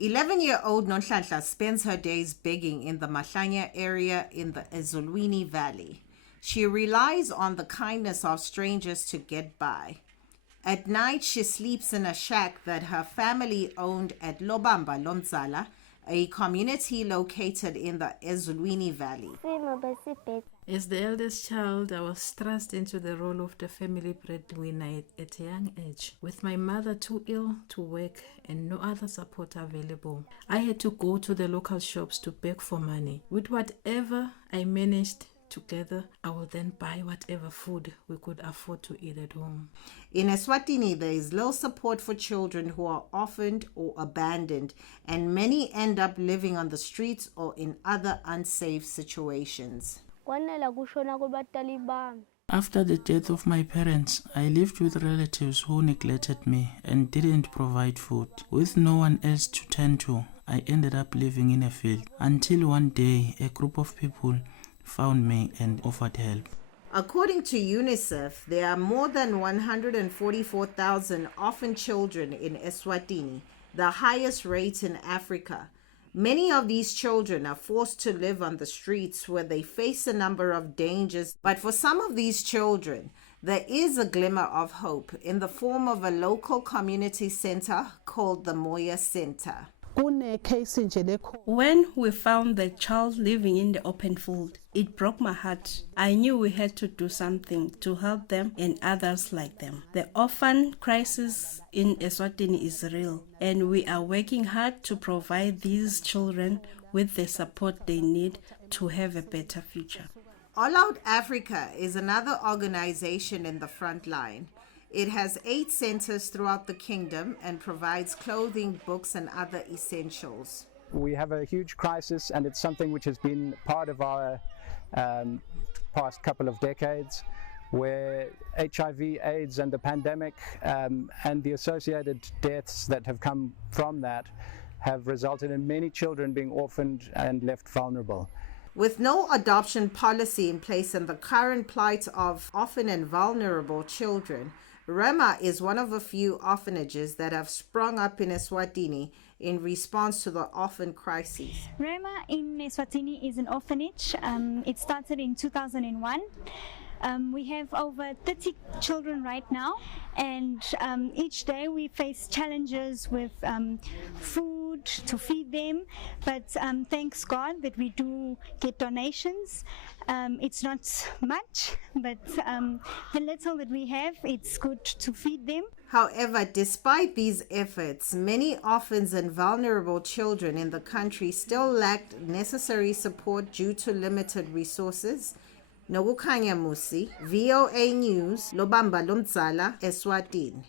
11-year-old Nonhlanhla spends her days begging in the Mahlanya area in the Ezulwini Valley. She relies on the kindness of strangers to get by. At night, she sleeps in a shack that her family owned at Lobamba Lomdzala, a community located in the Ezulwini Valley. As the eldest child, I was thrust into the role of the family breadwinner at a young age. With my mother too ill to work and no other support available, I had to go to the local shops to beg for money. With whatever I managed together, I would then buy whatever food we could afford to eat at home. In Eswatini, there is little support for children who are orphaned or abandoned, and many end up living on the streets or in other unsafe situations. After the death of my parents, I lived with relatives who neglected me and didn't provide food. With no one else to turn to, I ended up living in a field until one day a group of people found me and offered help. According to UNICEF, there are more than 144,000 orphan children in Eswatini, the highest rate in Africa. Many of these children are forced to live on the streets where they face a number of dangers. But for some of these children, there is a glimmer of hope in the form of a local community center called the Moya Center. When we found the child living in the open field, it broke my heart. I knew we had to do something to help them and others like them. The orphan crisis in Eswatini is real, and we are working hard to provide these children with the support they need to have a better future. All Out Africa is another organization in the front line. It has 8 centers throughout the kingdom and provides clothing, books, and other essentials. We have a huge crisis, and it's something which has been part of our past couple of decades, where HIV, AIDS, and the pandemic and the associated deaths that have come from that have resulted in many children being orphaned and left vulnerable. With no adoption policy in place and the current plight of orphan and vulnerable children, Rema is one of a few orphanages that have sprung up in Eswatini in response to the orphan crisis. Rema in Eswatini is an orphanage. It started in 2001. We have over 30 children right now, and each day we face challenges with food to feed them, but thanks God that we do get donations. It's not much, but the little that we have, it's good to feed them. However, despite these efforts, many orphans and vulnerable children in the country still lacked necessary support due to limited resources. Nokukhanya Musi, VOA News, Lobamba Lomdzala, Eswatini.